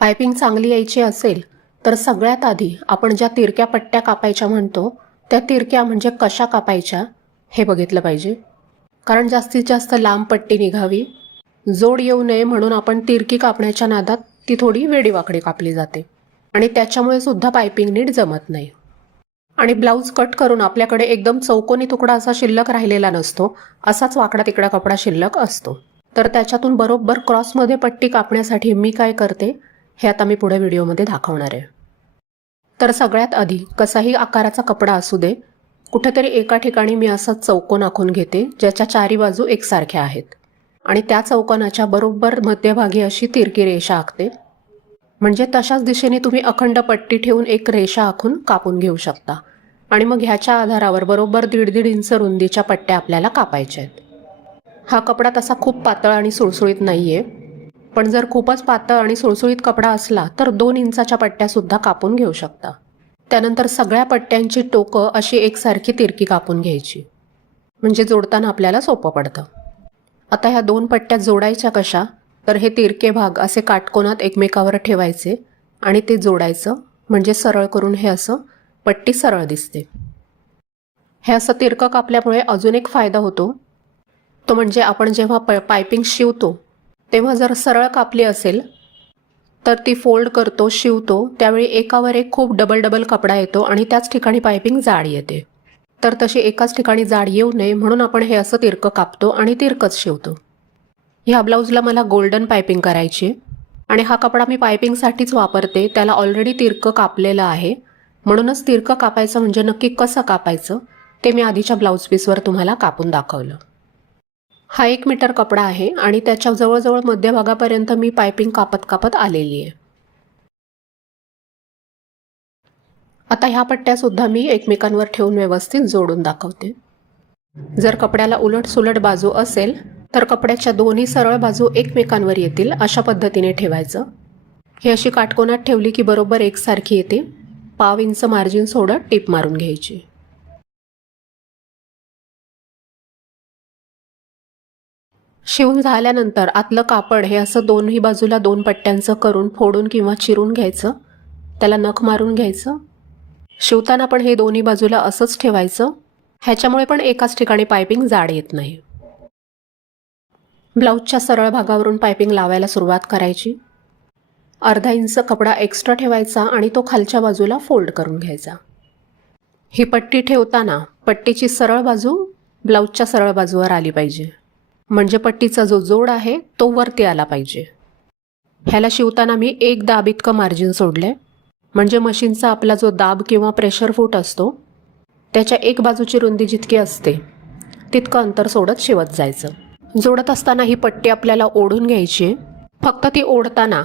Piping चांगली यायची असेल तर सगळ्यात आधी आपण ज्या तिरक्या पट्ट्या कापायच्या म्हणतो त्या तिरक्या म्हणजे कशा कापायच्या हे बघितलं पाहिजे. कारण जास्तीत जास्त लांब पट्टी निघावी, जोड येऊ नये म्हणून आपण तिरकी कापण्याच्या नादात ती थोडी वेडीवाकडी कापली जाते आणि त्याच्यामुळे सुद्धा पायपिंग नीट जमत नाही. आणि ब्लाऊज कट करून आपल्याकडे एकदम चौकोनी तुकडा असा शिल्लक राहिलेला नसतो, असाच वाकडा तिकडा कपडा शिल्लक असतो. तर त्याच्यातून बरोबर क्रॉसमध्ये पट्टी कापण्यासाठी मी काय करते हे आता मी पुढे व्हिडिओमध्ये दाखवणार आहे. तर सगळ्यात आधी कसाही आकाराचा कपडा असू दे, कुठेतरी एका ठिकाणी मी असा चौकोन आखून घेते ज्याच्या चारी बाजू एकसारख्या आहेत आणि त्या चौकोनाच्या बरोबर मध्यभागी अशी तिरकी रेषा आखते. म्हणजे तशाच दिशेने तुम्ही अखंड पट्टी ठेवून एक रेषा आखून कापून घेऊ शकता आणि मग ह्याच्या आधारावर बरोबर 1.5 इंच रुंदीच्या पट्ट्या आपल्याला कापायच्या आहेत. हा कपडा तसा खूप पातळ आणि सुळसुळीत नाहीये, पण जर खूपच पातळ आणि सुळसुळीत कपडा असला तर 2 इंचाच्या पट्ट्यासुद्धा कापून घेऊ शकता. त्यानंतर सगळ्या पट्ट्यांची टोकं अशी एकसारखी तिरकी कापून घ्यायची, म्हणजे जोडताना आपल्याला सोपं पडतं. आता ह्या 2 पट्ट्या जोडायच्या कशा, तर हे तिरके भाग असे काटकोनात एकमेकावर ठेवायचे आणि ते जोडायचं, म्हणजे सरळ करून हे असं पट्टी सरळ दिसते. हे असं तिरकं कापल्यामुळे अजून एक फायदा होतो, तो म्हणजे आपण जेव्हा पायपिंग शिवतो तेव्हा जर सरळ कापली असेल तर ती फोल्ड करतो, शिवतो त्यावेळी एकावर एक खूप डबल कपडा येतो आणि त्याच ठिकाणी पायपिंग जाड येते. तर तशी एकाच ठिकाणी जाड येऊ नये म्हणून आपण हे असं तिरकं कापतो आणि तिरकंच शिवतो. ह्या ब्लाऊजला मला गोल्डन पायपिंग करायची आणि हा कपडा मी पायपिंगसाठीच वापरते, त्याला ऑलरेडी तिरकं कापलेलं आहे. म्हणूनच तिरकं कापायचं म्हणजे नक्की कसं कापायचं ते मी आधीच्या ब्लाऊज पीसवर तुम्हाला कापून दाखवलं. हा 1 मीटर कपडा आहे आणि त्याच्या जवळजवळ मध्यभागापर्यंत मी पायपिंग कापत कापत आलेली आहे. आता ह्या पट्ट्यासुद्धा मी एकमेकांवर ठेवून व्यवस्थित जोडून दाखवते. जर कपड्याला उलट सुलट बाजू असेल तर कपड्याच्या दोन्ही सरळ बाजू एकमेकांवर येतील अशा पद्धतीने ठेवायचं. ही अशी काटकोनात ठेवली की बरोबर एकसारखी येते. 1/2 इंच मार्जिन सोडत टीप मारून घ्यायची. शिवून झाल्यानंतर आतलं कापड हे असं दोन्ही बाजूला 2 पट्ट्यांचं करून फोडून किंवा चिरून घ्यायचं, त्याला नख मारून घ्यायचं. शिवताना पण हे दोन्ही बाजूला असंच ठेवायचं, ह्याच्यामुळे पण एकाच ठिकाणी पायपिंग जाड येत नाही. ब्लाऊजच्या सरळ भागावरून पायपिंग लावायला सुरुवात करायची. 1/2 इंच कपडा एक्स्ट्रा ठेवायचा आणि तो खालच्या बाजूला फोल्ड करून घ्यायचा. ही पट्टी ठेवताना पट्टीची सरळ बाजू ब्लाऊजच्या सरळ बाजूवर आली पाहिजे, म्हणजे पट्टीचा जो जोड आहे तो वरती आला पाहिजे. ह्याला शिवताना मी 1 दाब इतकं मार्जिन सोडलंय, म्हणजे मशीनचा आपला जो दाब किंवा प्रेशर फूट असतो त्याच्या एक बाजूची रुंदी जितकी असते तितकं अंतर सोडत शिवत जायचं. जोडत असताना ही पट्टी आपल्याला ओढून घ्यायची. फक्त ती ओढताना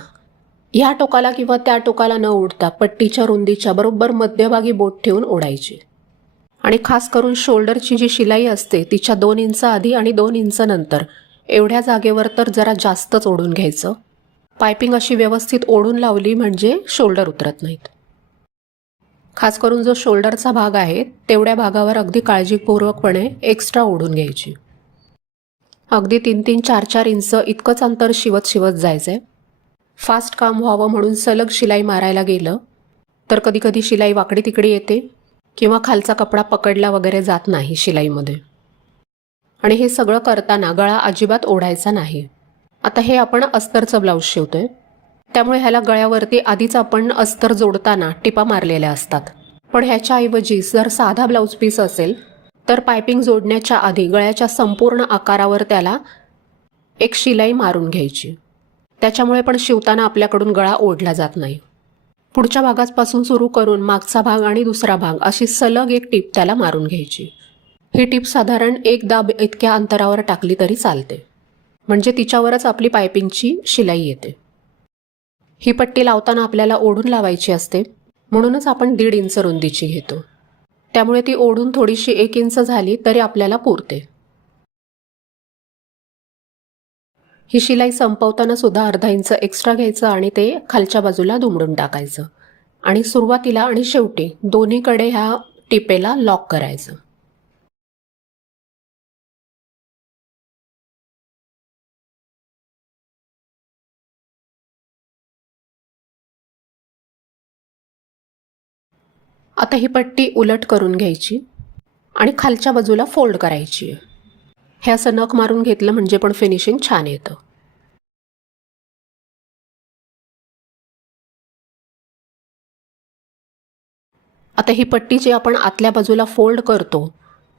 ह्या टोकाला किंवा त्या टोकाला न ओढता पट्टीच्या रुंदीच्या बरोबर मध्यभागी बोट ठेवून ओढायची. आणि खास करून शोल्डरची जी शिलाई असते तिच्या 2 इंच आधी आणि 2 इंच नंतर एवढ्या जागेवर तर जरा जास्तच ओढून घ्यायचं. पायपिंग अशी व्यवस्थित ओढून लावली म्हणजे शोल्डर उतरत नाहीत. खास करून जो शोल्डरचा भाग आहे तेवढ्या भागावर अगदी काळजीपूर्वकपणे एक्स्ट्रा ओढून घ्यायची. अगदी 3-3, 4-4 इंच इतकंच अंतर शिवत शिवत जायचंय. फास्ट काम व्हावं म्हणून सलग शिलाई मारायला गेलं तर कधीकधी शिलाई वाकडी तिकडी येते किंवा खालचा कपडा पकडला वगैरे जात नाही शिलाईमध्ये. आणि हे सगळं करताना गळा अजिबात ओढायचा नाही. आता हे आपण अस्तरचं ब्लाऊज शिवतोय, त्यामुळे ह्याला गळ्यावरती आधीच आपण अस्तर जोडताना टिपा मारलेल्या असतात. पण ह्याच्याऐवजी जर साधा ब्लाऊज पीस असेल तर पायपिंग जोडण्याच्या आधी गळ्याच्या संपूर्ण आकारावर त्याला एक शिलाई मारून घ्यायची. त्याच्यामुळे पण शिवताना आपल्याकडून गळा ओढला जात नाही. पुढच्या भागापासून सुरू करून मागचा भाग आणि दुसरा भाग अशी सलग एक टीप त्याला मारून घ्यायची. ही टीप साधारण 1 दाब इतक्या अंतरावर टाकली तरी चालते, म्हणजे तिच्यावरच आपली पायपिंगची शिलाई येते. ही पट्टी लावताना आपल्याला ओढून लावायची असते, म्हणूनच आपण 1.5 इंच रुंदीची घेतो. त्यामुळे ती ओढून थोडीशी 1 इंच झाली तरी आपल्याला पुरते. ही शिलाई संपवताना सुद्धा 1/2 इंच एक्स्ट्रा घ्यायचं आणि ते खालच्या बाजूला दुमडून टाकायचं आणि सुरुवातीला आणि शेवटी दोन्हीकडे ह्या टिपेला लॉक करायचं. आता ही पट्टी उलट करून घ्यायची आणि खालच्या बाजूला फोल्ड करायची. हे असं नख मारून घेतलं म्हणजे पण फिनिशिंग छान येतं. आता ही पट्टी जी आपण आतल्या बाजूला फोल्ड करतो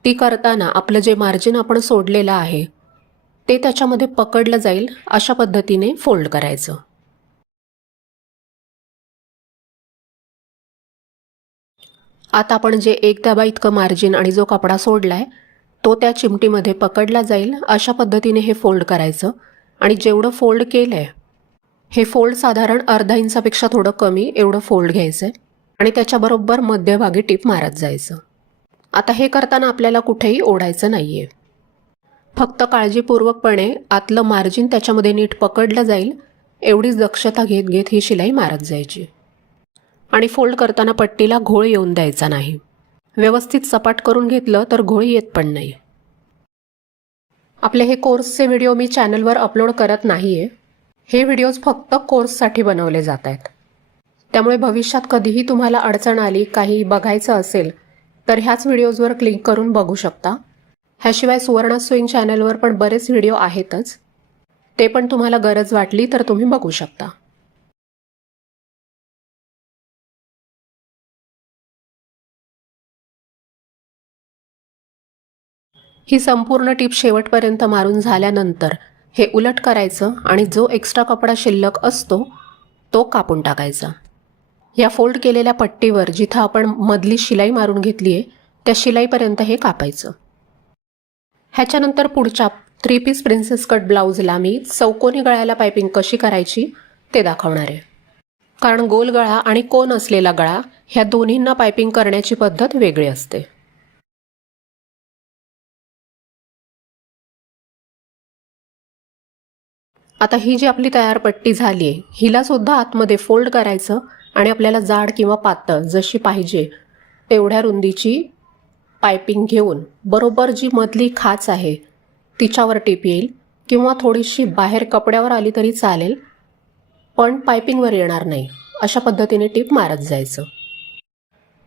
ती करताना आपलं जे मार्जिन आपण सोडलेलं आहे ते त्याच्यामध्ये पकडलं जाईल अशा पद्धतीने फोल्ड करायचं. आता आपण जे 1 दाबा इतकं मार्जिन आणि जो कपडा सोडलाय तो त्या चिमटीमध्ये पकडला जाईल अशा पद्धतीने हे फोल्ड करायचं. आणि जेवढं फोल्ड केलंय हे फोल्ड साधारण अर्धा इंचापेक्षा थोडं कमी एवढं फोल्ड घ्यायचं आणि त्याच्याबरोबर मध्यभागी टिप मारत जायचं. आता हे करताना आपल्याला कुठेही ओढायचं नाहीये. फक्त काळजीपूर्वकपणे आतलं मार्जिन त्याच्यामध्ये नीट पकडलं जाईल एवढीच दक्षता घेत घेत ही शिलाई मारत जायची. आणि फोल्ड करताना पट्टीला घोळ येऊन द्यायचा नाही. व्यवस्थित सपाट करून घेतलं तर घोळ येत पण नाही. आपले हे कोर्सचे व्हिडिओ मी चॅनलवर अपलोड करत नाहीये. हे व्हिडिओज फक्त कोर्ससाठी बनवले जात आहेत. त्यामुळे भविष्यात कधीही तुम्हाला अडचण आली, काही बघायचं असेल तर ह्याच व्हिडिओजवर क्लिक करून बघू शकता. ह्याशिवाय सुवर्णा स्विंग चॅनलवर पण बरेच व्हिडिओ आहेतच, ते पण तुम्हाला गरज वाटली तर तुम्ही बघू शकता. ही संपूर्ण टीप शेवटपर्यंत मारून झाल्यानंतर हे उलट करायचं आणि जो एक्स्ट्रा कपडा शिल्लक असतो तो कापून टाकायचा. या फोल्ड केलेल्या पट्टीवर जिथं आपण मधली शिलाई मारून घेतली आहे त्या शिलाईपर्यंत हे कापायचं. ह्याच्यानंतर पुढच्या 3 पीस प्रिन्सेस कट ब्लाऊजला मी चौकोनी गळ्याला पायपिंग कशी करायची ते दाखवणार आहे. कारण गोल गळा आणि कोन असलेला गळा ह्या दोन्हींना पायपिंग करण्याची पद्धत वेगळी असते. आता ही जी आपली तयार पट्टी झाली आहे हिला सुद्धा आतमध्ये फोल्ड करायचं आणि आपल्याला जाड किंवा पातळ जशी पाहिजे तेवढ्या रुंदीची पायपिंग घेऊन बरोबर जी मधली खाच आहे तिच्यावर टीप येईल किंवा थोडीशी बाहेर कपड्यावर आली तरी चालेल, पण पायपिंगवर येणार नाही अशा पद्धतीने टीप मारत जायचं.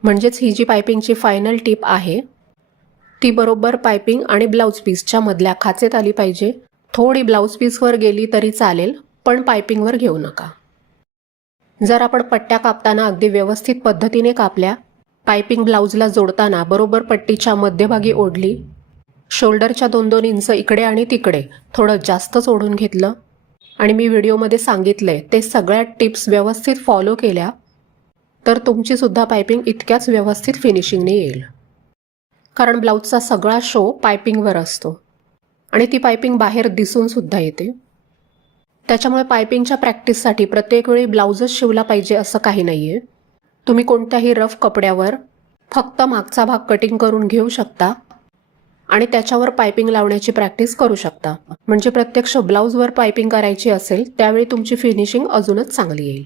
म्हणजेच ही जी पायपिंगची फायनल टीप आहे ती बरोबर पायपिंग आणि ब्लाऊज पीसच्या मधल्या खाचेत आली पाहिजे. थोडी ब्लाऊज पीसवर गेली तरी चालेल, पण पायपिंगवर घेऊ नका. जर आपण पट्ट्या कापताना अगदी व्यवस्थित पद्धतीने कापल्या, पायपिंग ब्लाऊजला जोडताना बरोबर पट्टीच्या मध्यभागी ओढली, शोल्डरच्या 2-2 इंच इकडे आणि तिकडे थोडं जास्तच ओढून घेतलं आणि मी व्हिडिओमध्ये सांगितलंय ते सगळ्या टिप्स व्यवस्थित फॉलो केल्या तर तुमची सुद्धा पायपिंग इतक्याच व्यवस्थित फिनिशिंगने येईल. कारण ब्लाऊजचा सगळा शो पायपिंगवर असतो आणि ती पायपिंग बाहेर दिसून सुद्धा येते. त्याच्यामुळे पायपिंगच्या प्रॅक्टिससाठी प्रत्येक वेळी ब्लाऊजच शिवला पाहिजे असं काही नाहीये. तुम्ही कोणत्याही रफ कपड्यावर फक्त मागचा भाग कटिंग करून घेऊ शकता आणि त्याच्यावर पायपिंग लावण्याची प्रॅक्टिस करू शकता. म्हणजे प्रत्यक्ष ब्लाऊजवर पायपिंग करायची असेल त्यावेळी तुमची फिनिशिंग अजूनच चांगली येईल.